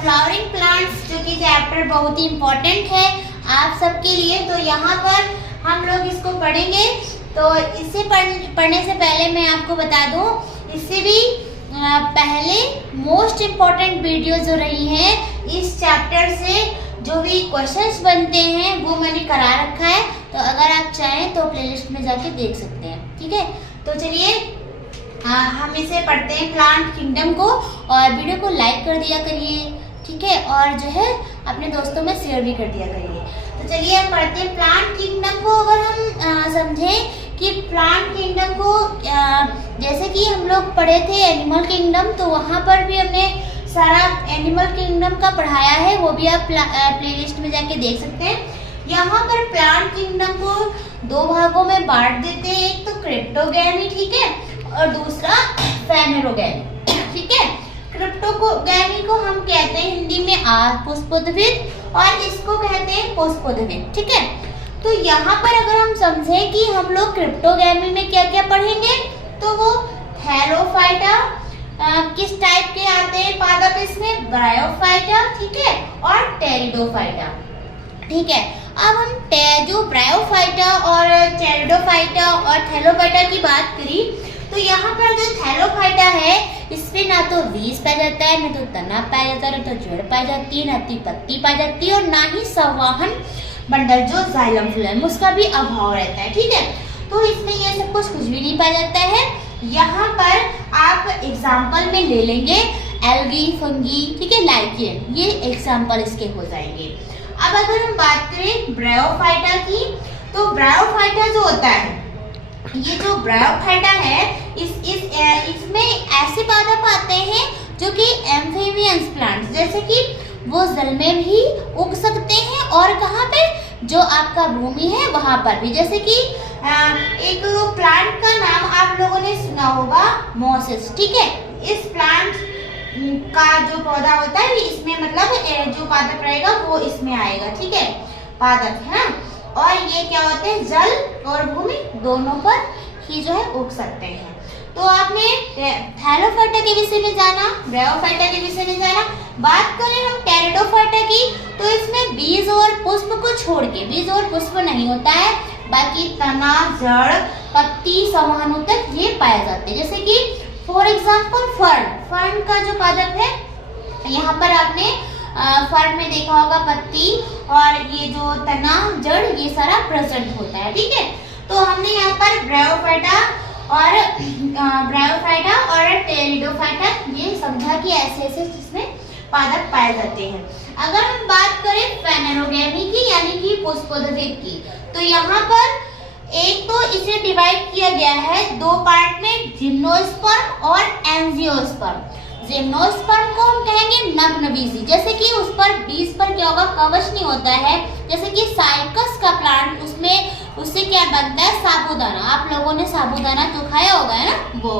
Flowering plants, जो कि chapter बहुत ही इम्पोर्टेंट है आप सबके लिए। तो यहाँ पर हम लोग इसको पढ़ेंगे। तो इससे पढ़ने से पहले मैं आपको बता दूँ, इससे भी पहले मोस्ट इम्पॉर्टेंट वीडियो जो रही हैं इस चैप्टर से जो भी क्वेश्चंस बनते हैं वो मैंने करा रखा है। तो अगर आप चाहें तो प्लेलिस्ट में जाके देख सकते हैं, ठीक है। तो चलिए हम इसे पढ़ते हैं, प्लांट किंगडम को, और वीडियो को लाइक कर दिया करिए, ठीक है, और जो है अपने दोस्तों में शेयर भी कर दिया करिए। तो चलिए हम पढ़ते हैं प्लांट किंगडम को। अगर हम समझें कि प्लांट किंगडम को जैसे कि हम लोग पढ़े थे एनिमल किंगडम, तो वहाँ पर भी हमने सारा एनिमल किंगडम का पढ़ाया है, वो भी आप प्लेलिस्ट में जाके देख सकते हैं। यहाँ पर प्लांट किंगडम को दो भागों में बांट देते हैं, एक तो क्रिप्टोगैमी, ठीक है, और दूसरा फेनेरोगैमी, ठीक है। क्रिप्टोगैमी को हम कहते हैं हिंदी में पुष्पोद्भिद, और इसको कहते हैं पुष्पोद्भिद, ठीक है। तो यहाँ पर अगर हम समझें कि हम लोग क्रिप्टोगैमी में क्या क्या पढ़ेंगे, तो वो थैलोफाइटा किस टाइप के आते हैं पादप इसमें, ब्रायोफाइटा, ठीक है, और टेरिडोफाइटा, ठीक है। अब हम जो ब्रायोफाइटा और टेरिडोफाइटा और थैलोफाइटा की बात करी, तो यहाँ पर जो थैलोफाइटा है इसमें ना तो बीज पाया जाता है, ना तो तना पाया जाता है, ना तो जड़ पाई जाती है, ना तो पत्ती पाई जाती है, और ना ही संवहन बंडल जो जाइलम फिलम उसका भी अभाव रहता है, ठीक है। तो इसमें ये सब कुछ भी नहीं पाया जाता है। यहाँ पर आप एग्जाम्पल में ले लेंगे एल्गी, फंगी, ठीक है, लाइकेन, ये एग्जाम्पल इसके हो जाएंगे। अब अगर हम बात करें ब्रायोफाइटा की, तो ब्रायोफाइटा जो होता है, ये जो ब्रायोफाइटा है इसमें ऐसे पादप आते हैं जो कि एम्फीबियंस प्लांट्स, जैसे कि वो जल में भी उग सकते हैं, और कहाँ पे, जो आपका भूमि है वहां पर भी। जैसे कि एक प्लांट का नाम आप लोगों ने सुना होगा, मोसेस, ठीक है। इस प्लांट का जो पौधा होता है इसमें मतलब जो पादप रहेगा वो इसमें आएगा, ठीक है, पादप है ना। और ये क्या होते हैं, जल और भूमि दोनों पर ही जो है उग सकते हैं। तो आपने थैलोफाइटा के विषय में जाना, ब्रायोफाइटा के विषय में जाना। बात करें हम टेरिडोफाइटा की, तो इसमें बीज और पुष्प को छोड़ के, बीज और पुष्प नहीं होता है, बाकी तना, जड़, पत्ती, संवहन तक ये पाए जाते हैं। जैसे कि फॉर एग्जाम्पल फर्न का जो पादप है, यहाँ पर आपने फर्न में देखा होगा पत्ती और ये जो तना, जड़, ये सारा प्रेजेंट होता है, ठीक है। तो हमने यहाँ पर ब्रायोफाइटा और टेरिडोफाइटा ये समझा कि ऐसे ऐसे जिसमें पादप पाए जाते हैं। अगर हम बात करें फेनेरोगैमी की, यानी कि पुष्पोद्भिद की, तो यहाँ पर एक तो इसे डिवाइड किया गया है दो पार्ट में, जिम्नोस्पर्म और एंजियोस्पर्म। जिम्नोस्पर्म को हम कहेंगे नग्नबीजी, जैसे कि उस पर बीज पर क्या होगा, कवच नहीं होता है। जैसे कि साइकस का प्लांट, उससे क्या बनता है, साबूदाना। आप लोगों ने साबूदाना तो खाया होगा, है ना, वो।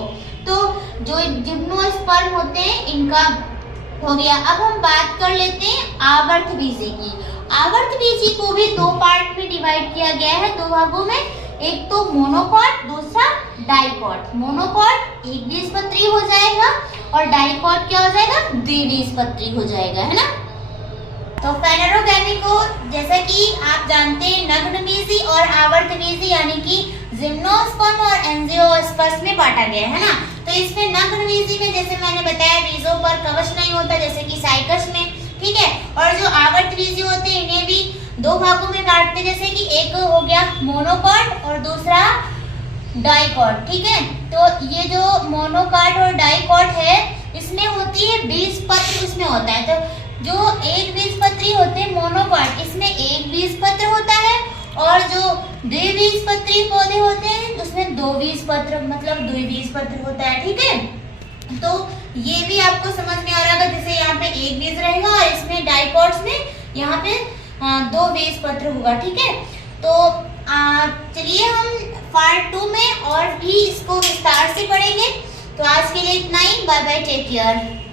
तो जो जिम्नोस्पर्म होते हैं इनका हो गया। अब हम बात कर लेते हैं आवर्तबीजी की। आवर्तबीजी को भी दो पार्ट में डिवाइड किया गया है, दो भागों में, एक तो मोनोकॉट, दूसरा डाइकॉट। मोनोकॉट एक बीजपत्री हो जाएगा और डाइकॉट क्या हो जाएगा, द्विबीजपत्री हो जाएगा, है ना। तो फेनेरोगैमी को जैसा कि आप जानते हैं नग्नबीजी और आवर्तबीजी यानी कि जिम्नोस्पर्म और एंजियोस्पर्म में बांटा गया है ना। तो इसमें नग्नबीजी में जैसे मैंने बताया बीजों पर कवच नहीं होता, जैसे कि साइकस में, ठीक है। और जो आवर्तबीजी होते हैं इन्हें भी दो भागों में बांटते हैं, जैसे कि एक हो गया मोनोकॉट और दूसरा डाइकॉट, ठीक है। तो ये जो मोनोकॉट और डाइकॉट है इसमें होती है बीजपत्र, उसमें होता है। तो जो एक बीजपत्री होते हैं मोनोकॉट, इसमें एक बीजपत्र होता है, और जो द्विबीजपत्री पौधे होते हैं उसमें दो बीजपत्र मतलब द्विबीजपत्र होता है, ठीक है। तो ये भी आपको समझ में आ रहा होगा, जैसे यहाँ पे एक बीज रहेगा और इसमें डाइकॉट्स में यहाँ पे दो बीजपत्र होगा, ठीक है। तो चलिए हम पार्ट 2 में और भी इसको विस्तार से पढ़ेंगे। तो आज के लिए इतना ही, बाय बाय, टेक केयर।